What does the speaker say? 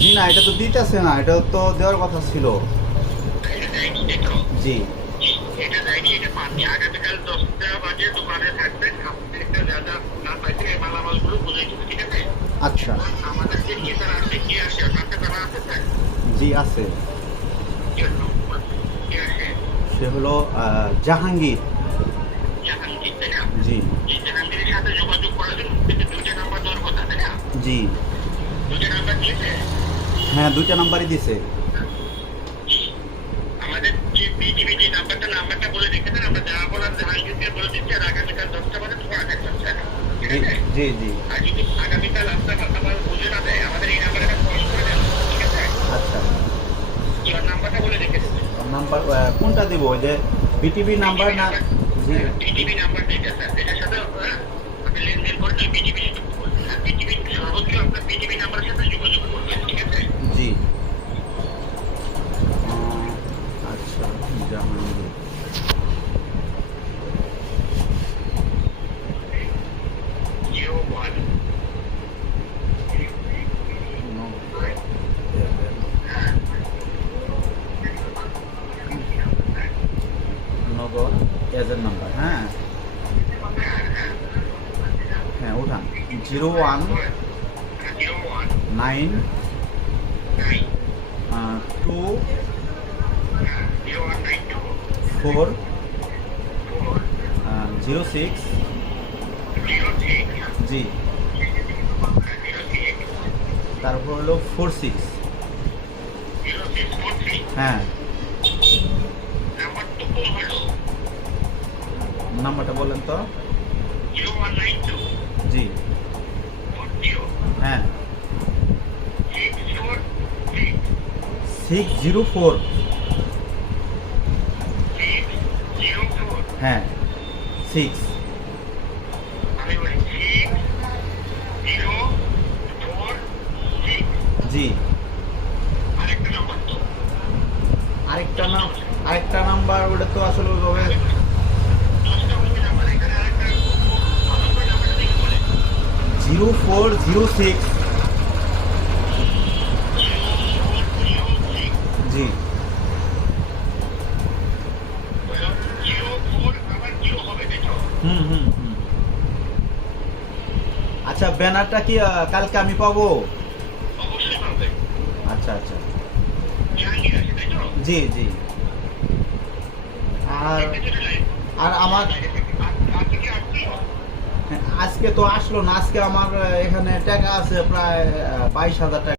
জি না, এটা তো দিতেছে না, এটা তো দেওয়ার কথা ছিল। এটা দেয়নি, দেখো। জি এটা দেয়নি, এটা পাননি। আগামীকাল 10টা বাজে দোকানে থাকবেন। আপনি একটা যা যা না পাইছেন এই মালামালগুলো বুঝে দিতে, ঠিক আছে? আচ্ছা। আমাদের যে ক্রেতারা আছে, কে আসে? আপনার জানা আছে স্যার? জি আছে। কে আসে? সে হলো জাহাঙ্গীর। জাহাঙ্গীর, তাই না? জি এই জাহাঙ্গীরের সাথে যোগাযোগ করার জন্য কিন্তু 2টা নাম্বার দেওয়ার কথা, তাই না? জি। 2টা নাম্বার দিয়েছে। হ্যাঁ, 2টা নাম্বারই দিছে। আমাদের যে বিটিভি যে নাম্বারটা বলে রেখেছেন, আমরা যা বলার জাহাঙ্গীরকে বলে দিচ্ছি। আর আগামীকাল 10টা বাজে দোকানে থাকবেন, স্যার, ঠিক জি আছে? জি জি। আর যদি আগামীকাল আপনার আবার বুঝে না দেয়, আমাদের এই নাম্বারে একটা কল করে দেন, ঠিক আছে? আচ্ছা, এবার নাম্বারটা বলে রেখে দেবেন। নাম্বার কোনটা দিব? ওই যে বিটিভি নাম্বার না? জি বিটিভি নাম্বার যেটা স্যার, এটার সাথে আপনি লেনদেন করলে বিটিভি আর বিটিভি সর্বোচ্চ আপনার বিটিভি নাম্বারের সাথে যোগাযোগ করবেন, ঠিক আছে? জি। আচ্ছা, জাহাঙ্গীর। 01 নগর এজেন্ট নাম্বার। হ্যাঁ হ্যাঁ, উঠান। 01 9 2 4 06 জি। তারপর হলো 46। হ্যাঁ, নাম্বার তো কম হলো। নাম্বারটা বলেন তো। 0192 জি 40 হ্যাঁ, 604 604। 604 হ্যাঁ 6। আমি বলি 6046 জি। আরেকটা নাম্বার তো আরেকটা নাম্বার, ওটা তো আসলে ওইভাবে 10টা হচ্ছে নাম্বার, এখানে আরেকটা নাম্বারটা দেখে বলে 0406। 0406 জি। 04 আবার 0 হবে, দেখো। হুম হুম হুম। আচ্ছা, ব্যানারটা কি কালকে আমি পাবো? অবশ্যই পাবে। আচ্ছা আচ্ছা। জাহাঙ্গীর আছে, তাই তো? জি জি। আর আর আমার আজকে কি আসছি? আজকে তো আসলো না। আজকে আমার এখানে টাকা আছে প্রায় 22,000 টাকা।